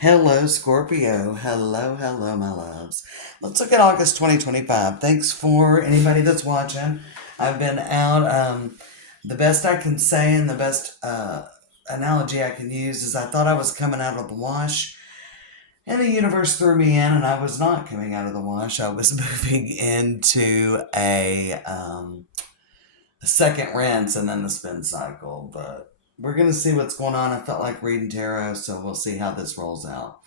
Hello, Scorpio. Hello, hello, my loves. Let's look at August 2025. Thanks for anybody that's watching. I've been out. The best I can say and the best analogy I can use is I thought I was coming out of the wash, and the universe threw me in, and I was not coming out of the wash. I was moving into a second rinse and then the spin cycle. But we're going to see what's going on. I felt like reading tarot, so we'll see how this rolls out.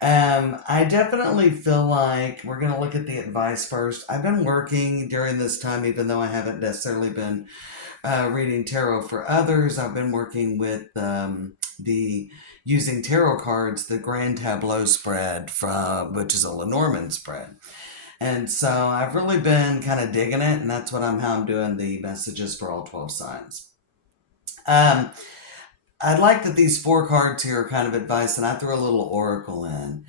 I definitely feel like we're going to look at the advice first. I've been working during this time, even though I haven't necessarily been reading tarot for others. I've been working with the using tarot cards, the Grand Tableau spread, from which is a Lenormand spread. And so I've really been kind of digging it, and that's how I'm doing the messages for all 12 signs. Um, I like that these four cards here are kind of advice, and I threw a little oracle in.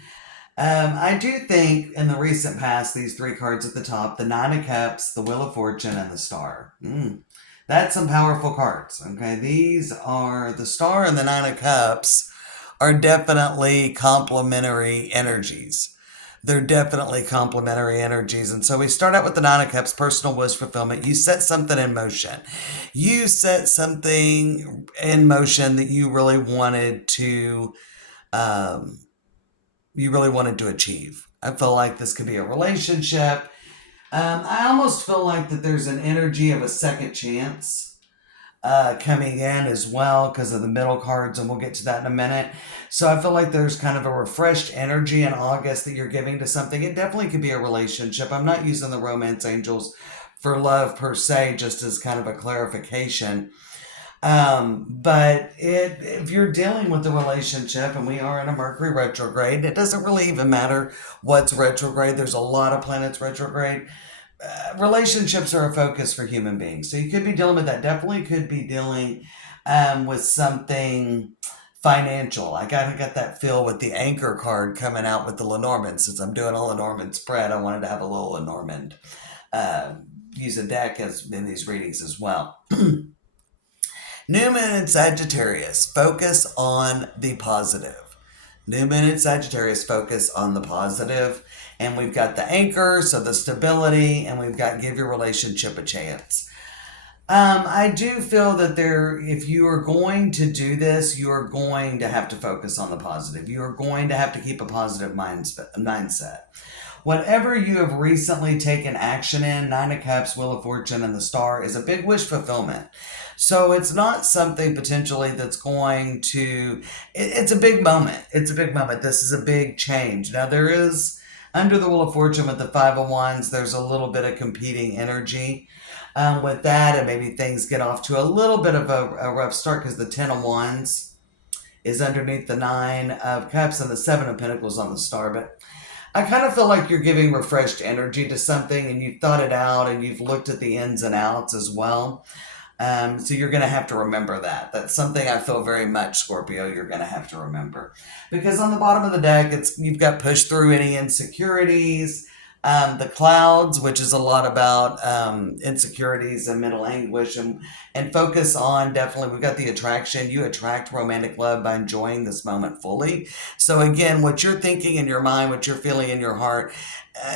I do think in the recent past, these three cards at the top, the Nine of Cups, the Wheel of Fortune, and the Star. That's some powerful cards, okay? These are the Star and the Nine of Cups are definitely complementary energies. They're definitely complementary energies. And so we start out with the Nine of Cups, personal wish fulfillment. You set something in motion. You set something in motion that um, you really wanted to achieve. I feel like this could be a relationship. I almost feel like that there's an energy of a second chance coming in as well because of the middle cards, and we'll get to that in a minute. So I feel like there's kind of a refreshed energy in August that you're giving to something. It definitely could be a relationship. I'm not using the romance angels for love per se, just as kind of a clarification. But if you're dealing with a relationship, and we are in a Mercury retrograde, it doesn't really even matter what's retrograde. There's a lot of planets retrograde. Relationships are a focus for human beings. So you could be dealing with that. Definitely could be dealing with something financial. I kind of got that feel with the anchor card coming out with the Lenormand. Since I'm doing a Lenormand spread, I wanted to have a little Lenormand. Uh, Use a deck as in these readings as well. New Moon in Sagittarius, focus on the positive. New Moon in Sagittarius, focus on the positive. And we've got the anchor, so the stability, and we've got give your relationship a chance. I do feel that if you are going to do this, you are going to have to focus on the positive. You are going to have to keep a positive mindset. Whatever you have recently taken action in, Nine of Cups, Wheel of Fortune, and the Star, is a big wish fulfillment. So it's not something potentially that's going to, it's a big moment. It's a big moment. This is a big change. Now, there is, under the Wheel of Fortune with the Five of Wands, there's a little bit of competing energy with that, and maybe things get off to a little bit of a rough start because the Ten of Wands is underneath the Nine of Cups and the Seven of Pentacles on the Star. But I kind of feel like you're giving refreshed energy to something, and you've thought it out, and you've looked at the ins and outs as well. So you're going to have to remember that. That's something I feel very much, Scorpio, you're going to have to remember. Because on the bottom of the deck, you've got push through any insecurities, the clouds, which is a lot about insecurities and mental anguish, and focus on definitely, we've got the attraction. You attract romantic love by enjoying this moment fully. So again, what you're thinking in your mind, what you're feeling in your heart,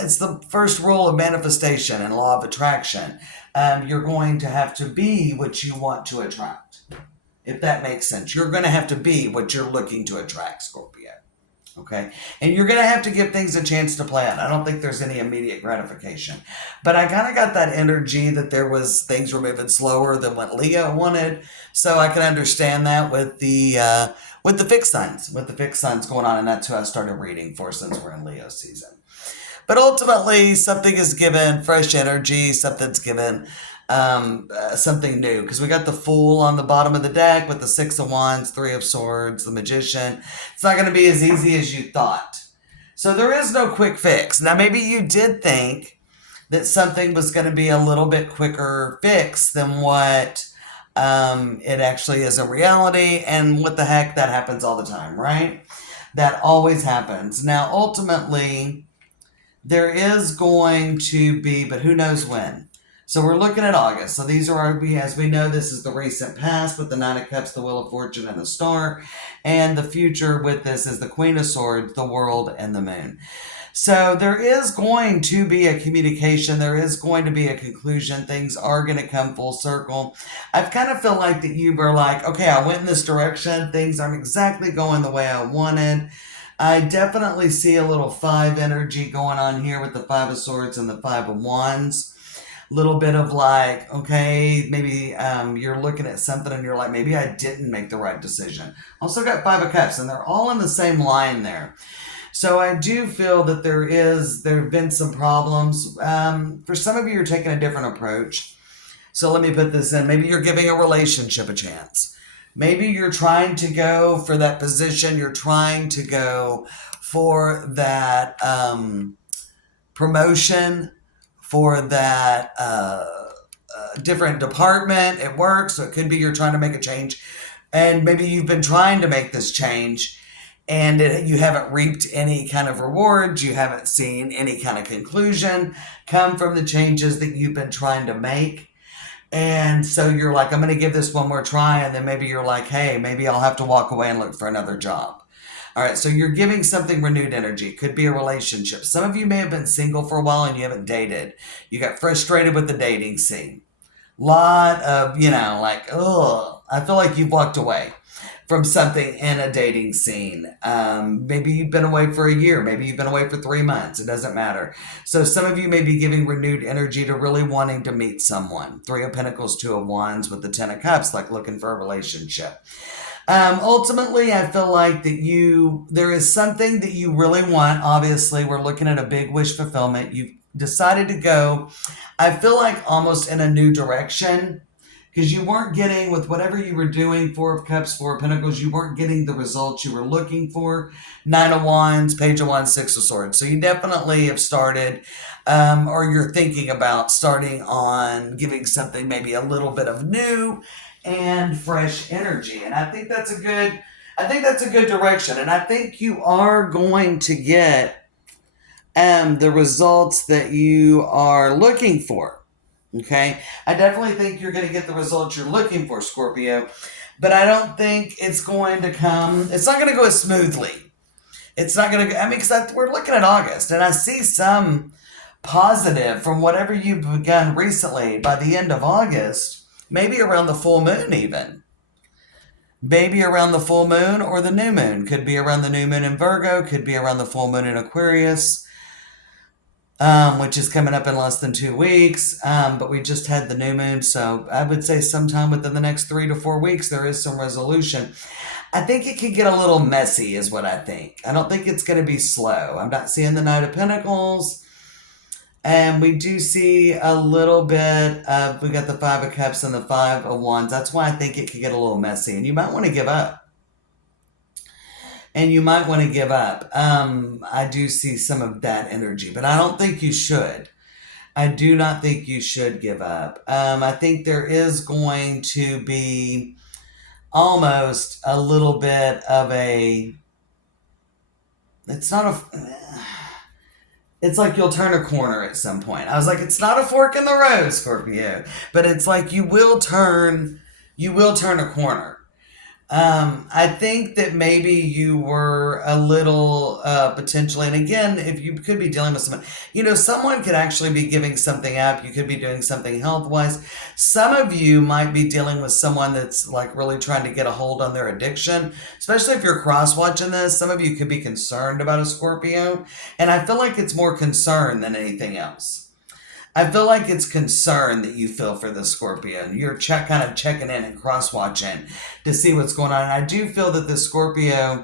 it's the first rule of manifestation and law of attraction. You're going to have to be what you want to attract. If that makes sense. You're going to have to be what you're looking to attract, Scorpio. Okay? And you're going to have to give things a chance to play out. I don't think there's any immediate gratification. But I kind of got that energy that things were moving slower than what Leo wanted. So I can understand that with the fixed signs. With the fixed signs going on. And that's who I started reading for since we're in Leo season. But ultimately, something is given fresh energy, something's given something new. Because we got the Fool on the bottom of the deck with the Six of Wands, Three of Swords, the Magician. It's not going to be as easy as you thought. So there is no quick fix. Now, maybe you did think that something was going to be a little bit quicker fix than what it actually is in reality. And what the heck, that happens all the time, right? That always happens. Now, ultimately, there is going to be, but who knows when. So we're looking at August. So these are our, as we know, this is the recent past with the Nine of Cups, the Wheel of Fortune, and the Star. And the future with this is the Queen of Swords, the World, and the Moon. So there is going to be a communication. There is going to be a conclusion. Things are going to come full circle. I've kind of feel like that you were like, okay, I went in this direction. Things aren't exactly going the way I wanted. I definitely see a little five energy going on here with the Five of Swords and the Five of Wands. Little bit of like, okay, maybe you're looking at something and you're like, maybe I didn't make the right decision. Also got Five of Cups, and they're all in the same line there. So I do feel that there have been some problems. For some of you, you're taking a different approach. So let me put this in. Maybe you're giving a relationship a chance. Maybe you're trying to go for that position. You're trying to go for that promotion, for that different department at work. So it could be you're trying to make a change. And maybe you've been trying to make this change and you haven't reaped any kind of rewards. You haven't seen any kind of conclusion come from the changes that you've been trying to make. And so you're like, I'm going to give this one more try. And then maybe you're like, hey, maybe I'll have to walk away and look for another job. All right, so you're giving something renewed energy. It could be a relationship. Some of you may have been single for a while and you haven't dated. You got frustrated with the dating scene. Lot of, like, ugh, I feel like you've walked away from something in a dating scene. Maybe you've been away for a year. Maybe you've been away for 3 months. It doesn't matter. So some of you may be giving renewed energy to really wanting to meet someone. Three of Pentacles, Two of Wands with the Ten of Cups, like looking for a relationship. Ultimately, I feel like that there is something that you really want. Obviously, we're looking at a big wish fulfillment. You've decided to go, I feel like almost in a new direction, because you weren't getting, with whatever you were doing, Four of Cups, Four of Pentacles, you weren't getting the results you were looking for. Nine of Wands, Page of Wands, Six of Swords. So you definitely have started, or you're thinking about starting on giving something maybe a little bit of new and fresh energy. And I think that's a good direction. And I think you are going to get the results that you are looking for. Okay, I definitely think you're going to get the results you're looking for, Scorpio, but I don't think it's going to come. It's not going to go as smoothly. It's not going to. Because we're looking at August, and I see some positive from whatever you've begun recently by the end of August, maybe around the full moon, even. Maybe around the full moon or the new moon. Could be around the new moon in Virgo. Could be around the full moon in Aquarius. Which is coming up in less than 2 weeks. But we just had the new moon. So I would say sometime within the next 3 to 4 weeks, there is some resolution. I think it could get a little messy is what I think. I don't think it's going to be slow. I'm not seeing the Knight of Pentacles. And we do see a little bit of, we got the Five of Cups and the Five of Wands. That's why I think it could get a little messy. And you might want to give up. I do see some of that energy, but I don't think you should. I do not think you should give up. I think there is going to be almost a little bit of it's like you'll turn a corner at some point. I was like, it's not a fork in the road, Scorpio, but it's like you will turn a corner. I think that maybe you were a little potentially, and again, if you could be dealing with someone, someone could actually be giving something up. You could be doing something health-wise. Some of you might be dealing with someone that's like really trying to get a hold on their addiction, especially if you're cross-watching this. Some of you could be concerned about a Scorpio, and I feel like it's more concern than anything else. I feel like it's concern that you feel for the Scorpio. You're kind of checking in and cross-watching to see what's going on. And I do feel that the Scorpio,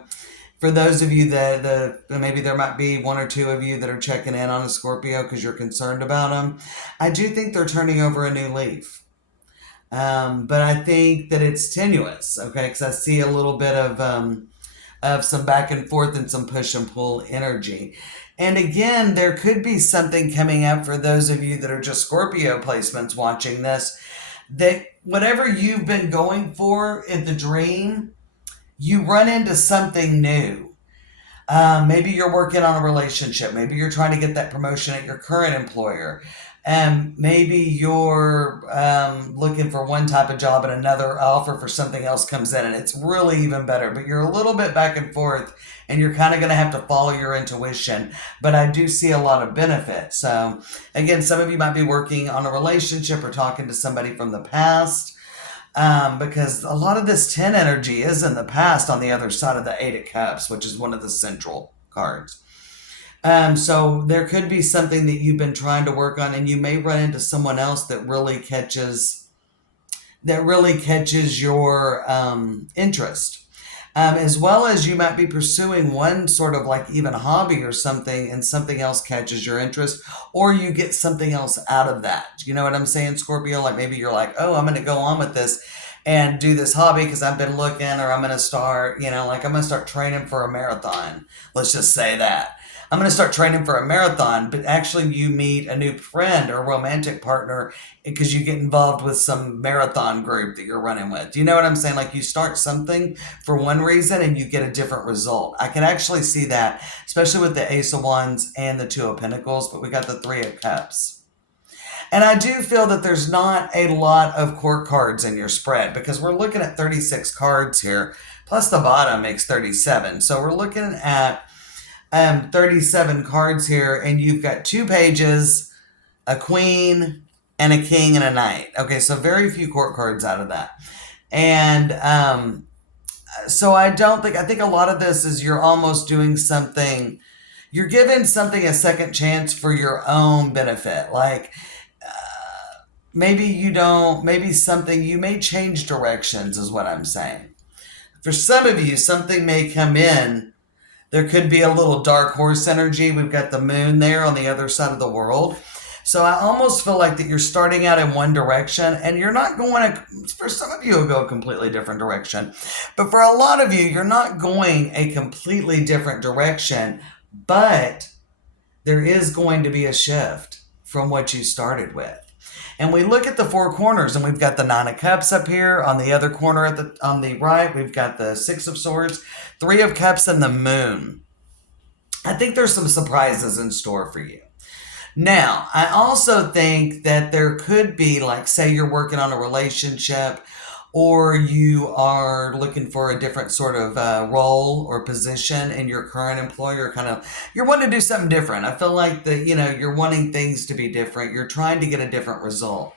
for those of you that maybe there might be 1 or 2 of you that are checking in on a Scorpio because you're concerned about them, I do think they're turning over a new leaf. But I think that it's tenuous, okay? Because I see a little bit of some back and forth and some push and pull energy. And again, there could be something coming up for those of you that are just Scorpio placements watching this, that whatever you've been going for in the dream, you run into something new. Maybe you're working on a relationship. Maybe you're trying to get that promotion at your current employer. Maybe you're looking for one type of job and another offer for something else comes in and it's really even better, but you're a little bit back and forth and you're kind of going to have to follow your intuition. But I do see a lot of benefit. So, again, some of you might be working on a relationship or talking to somebody from the past. Because a lot of this 10 energy is in the past on the other side of the 8 of Cups, which is one of the central cards. So there could be something that you've been trying to work on, and you may run into someone else that really catches your interest. As well as you might be pursuing one sort of like even hobby or something, and something else catches your interest, or you get something else out of that. You know what I'm saying, Scorpio? Like maybe you're like, oh, I'm going to go on with this and do this hobby because I've been looking, or I'm going to start, like I'm going to start training for a marathon. Let's just say that. I'm going to start training for a marathon, but actually you meet a new friend or romantic partner because you get involved with some marathon group that you're running with. Do you know what I'm saying? Like you start something for one reason and you get a different result. I can actually see that, especially with the Ace of Wands and the Two of Pentacles, but we got the Three of Cups. And I do feel that there's not a lot of court cards in your spread because we're looking at 36 cards here, plus the bottom makes 37. So we're looking at 37 cards here, and you've got 2 pages, a queen, and a king, and a knight. Okay, so very few court cards out of that. And so I think a lot of this is you're almost doing something, you're giving something a second chance for your own benefit. Like, maybe you may change directions, is what I'm saying. For some of you, something may come in. There could be a little dark horse energy. We've got the moon there on the other side of the world. So I almost feel like that you're starting out in one direction and you're not going to, for some of you, it'll go a completely different direction. But for a lot of you, you're not going a completely different direction, but there is going to be a shift from what you started with. And we look at the 4 corners, and we've got the 9 of Cups up here. On the other corner on the right, we've got the 6 of Swords, 3 of Cups, and the moon. I think there's some surprises in store for you. Now, I also think that there could be, like, say you're working on a relationship, or you are looking for a different sort of role or position in your current employer. You're wanting to do something different. I feel like that, you're wanting things to be different. You're trying to get a different result.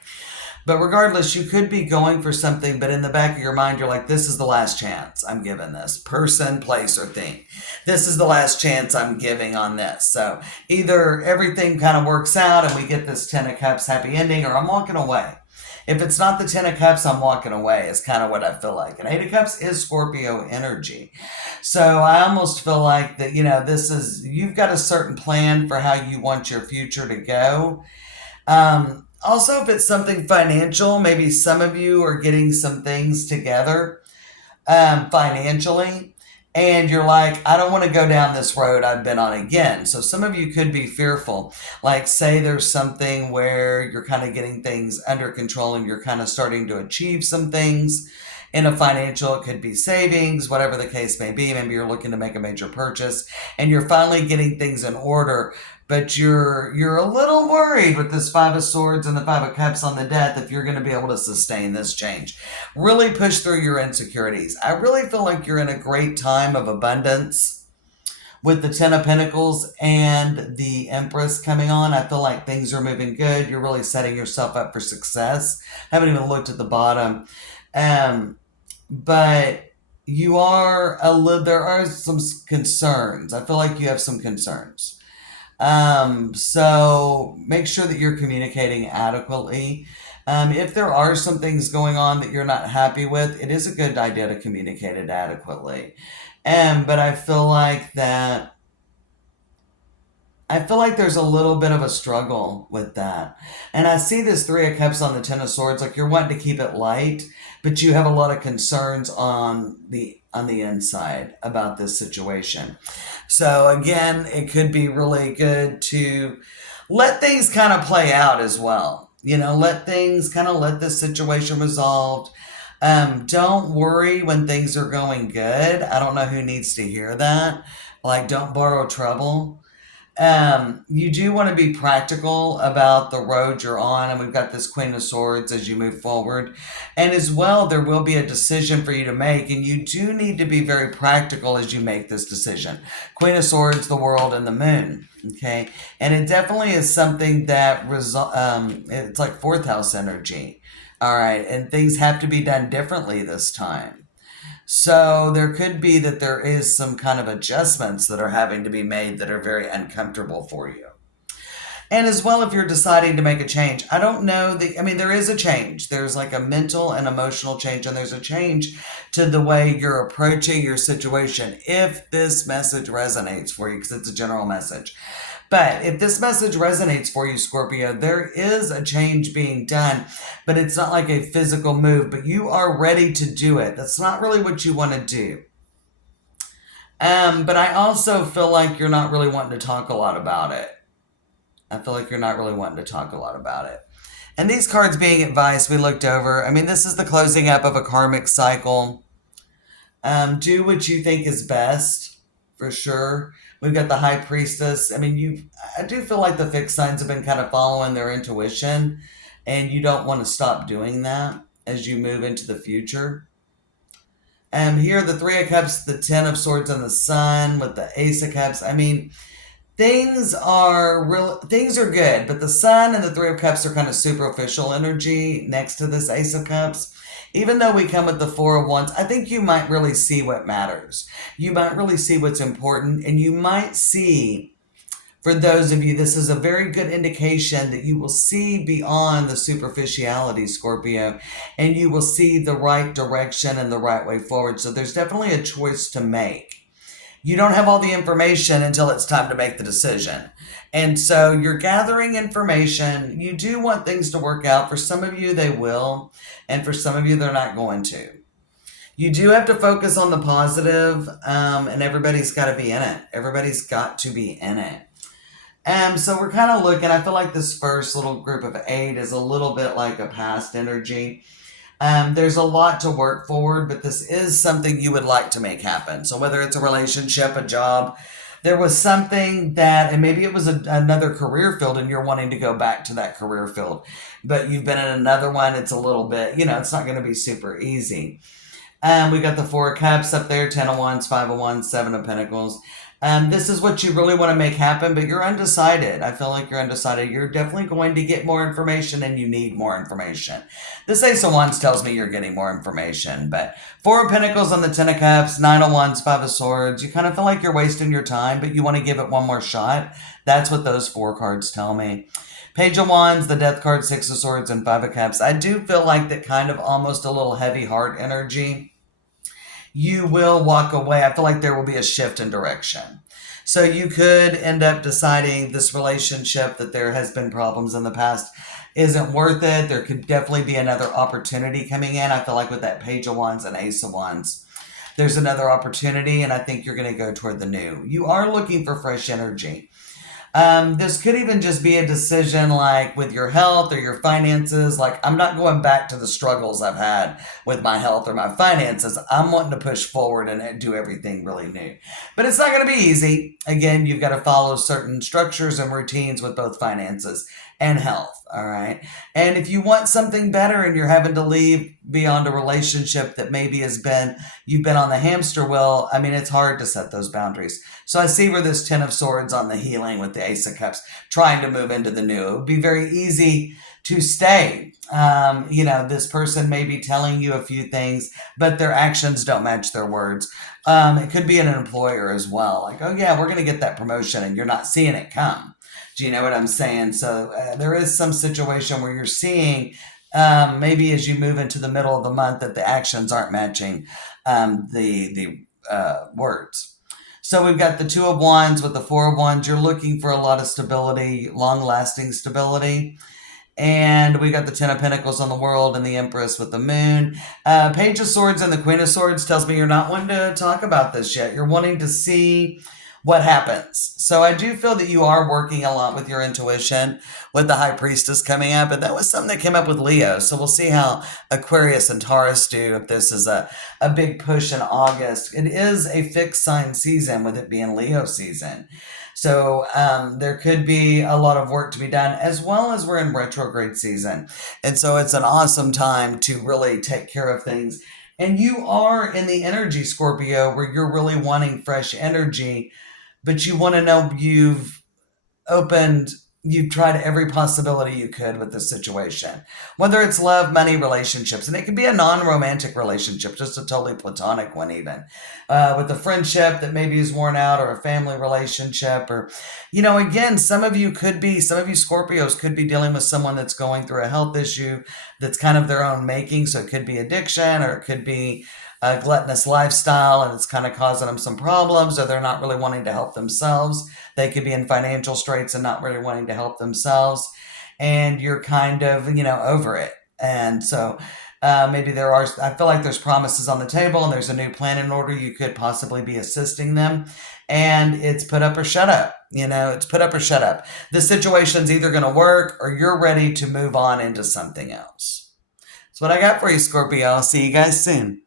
But regardless, you could be going for something, but in the back of your mind, you're like, this is the last chance I'm giving this person, place, or thing. This is the last chance I'm giving on this. So either everything kind of works out and we get this 10 of Cups happy ending, or I'm walking away. If it's not the 10 of Cups, I'm walking away is kind of what I feel like. And 8 of Cups is Scorpio energy. So I almost feel like that, you've got a certain plan for how you want your future to go. Also, if it's something financial, maybe some of you are getting some things together financially. And you're like, I don't want to go down this road I've been on again. So some of you could be fearful. Like, say there's something where you're kind of getting things under control and you're kind of starting to achieve some things in a financial, it could be savings, whatever the case may be. Maybe you're looking to make a major purchase and you're finally getting things in order. But you're a little worried with this 5 of Swords and the 5 of Cups on the death if you're going to be able to sustain this change. Really push through your insecurities. I really feel like you're in a great time of abundance with the 10 of Pentacles and the Empress coming on. I feel like things are moving good. You're really setting yourself up for success. I haven't even looked at the bottom. But there are some concerns. I feel like you have some concerns. So make sure that you're communicating adequately. If there are some things going on that you're not happy with, it is a good idea to communicate it adequately. But I feel like there's a little bit of a struggle with that. And I see this 3 of Cups on the 10 of Swords, like you're wanting to keep it light, but you have a lot of concerns on the inside about this situation. So again, it could be really good to let things kind of play out as well. Let this situation resolved. Don't worry when things are going good. I don't know who needs to hear that. Like, don't borrow trouble. You do want to be practical about the road you're on, and we've got this Queen of Swords as you move forward. And as well, there will be a decision for you to make, and you do need to be very practical as you make this decision. Queen of Swords, the world, and the moon. Okay, and it definitely is something that it's like fourth house energy. All right, and things have to be done differently this time. So there could be that there is some kind of adjustments that are having to be made that are very uncomfortable for you. And as well, if you're deciding to make a change, I don't know that, I mean, there is a change. There's like a mental and emotional change, and there's a change to the way you're approaching your situation. If this message resonates for you, because it's a general message. But if this message resonates for you, Scorpio, there is a change being done, but it's not like a physical move, but you are ready to do it. That's not really what you want to do. But I also feel like you're not really wanting to talk a lot about it. I feel like you're not really wanting to talk a lot about it. And these cards being advice we looked over, I mean, this is the closing up of a karmic cycle. Do what you think is best, for sure. We've got the High Priestess. I mean, I do feel like the fixed signs have been kind of following their intuition, and you don't want to stop doing that as you move into the future. Here, the Three of Cups, the Ten of Swords, and the Sun with the Ace of Cups. I mean, things are good, but the Sun and the Three of Cups are kind of superficial energy next to this Ace of Cups. Even though we come with the Four of Wands, I think you might really see what matters. You might really see what's important, and you might see, for those of you, this is a very good indication that you will see beyond the superficiality, Scorpio, and you will see the right direction and the right way forward. So there's definitely a choice to make. You don't have all the information until it's time to make the decision. And so you're gathering information. You do want things to work out. For some of you, they will. And for some of you, they're not going to. You do have to focus on the positive, and everybody's got to be in it. Everybody's got to be in it. So we're kind of looking, I feel like this first little group of 8 is a little bit like a past energy. There's a lot to work forward, but this is something you would like to make happen. So whether it's a relationship, a job, there was something that, and maybe it was another career field and you're wanting to go back to that career field, but you've been in another one. It's a little bit, it's not going to be super easy. We got the Four of Cups up there, 10 of Wands, 5 of Wands, 7 of Pentacles. This is what you really want to make happen, but you're undecided. I feel like you're undecided. You're definitely going to get more information, and you need more information. This Ace of Wands tells me you're getting more information, but 4 of Pentacles on the 10 of Cups, 9 of Wands, 5 of Swords. You kind of feel like you're wasting your time, but you want to give it one more shot. That's what those 4 cards tell me. Page of Wands, the Death card, 6 of Swords, and 5 of Cups. I do feel like that kind of almost a little heavy heart energy. You will walk away. I feel like there will be a shift in direction. So you could end up deciding this relationship that there has been problems in the past isn't worth it. There could definitely be another opportunity coming in. I feel like with that Page of Wands and Ace of Wands, there's another opportunity, and I think you're going to go toward the new. You are looking for fresh energy. This could even just be a decision like with your health or your finances. Like, I'm not going back to the struggles I've had with my health or my finances. I'm wanting to push forward and do everything really new. But it's not going to be easy. Again, you've got to follow certain structures and routines with both finances and health. All right. And if you want something better and you're having to leave beyond a relationship that maybe you've been on the hamster wheel, I mean, it's hard to set those boundaries. So I see where this 10 of Swords on the healing with the Ace of Cups, trying to move into the new. It would be very easy to stay. This person may be telling you a few things, but their actions don't match their words. It could be an employer as well. Like, oh yeah, we're going to get that promotion, and you're not seeing it come. Do you know what I'm saying? So there is some situation where you're seeing maybe as you move into the middle of the month that the actions aren't matching the words. So we've got the 2 of Wands with the 4 of Wands. You're looking for a lot of stability, long-lasting stability. And we got the 10 of Pentacles on the World and the Empress with the Moon. Page of Swords and the Queen of Swords tells me you're not wanting to talk about this yet. You're wanting to see what happens. So I do feel that you are working a lot with your intuition with the high priestess coming up, and that was something that came up with Leo. So we'll see how Aquarius and Taurus do if this is a big push in August. It is a fixed sign season with it being Leo season. So there could be a lot of work to be done, as well as we're in retrograde season. And so it's an awesome time to really take care of things. And you are in the energy, Scorpio, where you're really wanting fresh energy, but you want to know opened, you've tried every possibility you could with this situation. Whether it's love, money, relationships, and it could be a non romantic relationship, just a totally platonic one, even. With a friendship that maybe is worn out, or a family relationship, or, again, some of you Scorpios could be dealing with someone that's going through a health issue that's kind of their own making. So it could be addiction, or it could be a gluttonous lifestyle and it's kind of causing them some problems, or they're not really wanting to help themselves. They could be in financial straits and not really wanting to help themselves. And you're kind of, over it. And so maybe I feel like there's promises on the table and there's a new plan in order. You could possibly be assisting them. And it's put up or shut up. It's put up or shut up. The situation's either going to work or you're ready to move on into something else. That's what I got for you, Scorpio. I'll see you guys soon.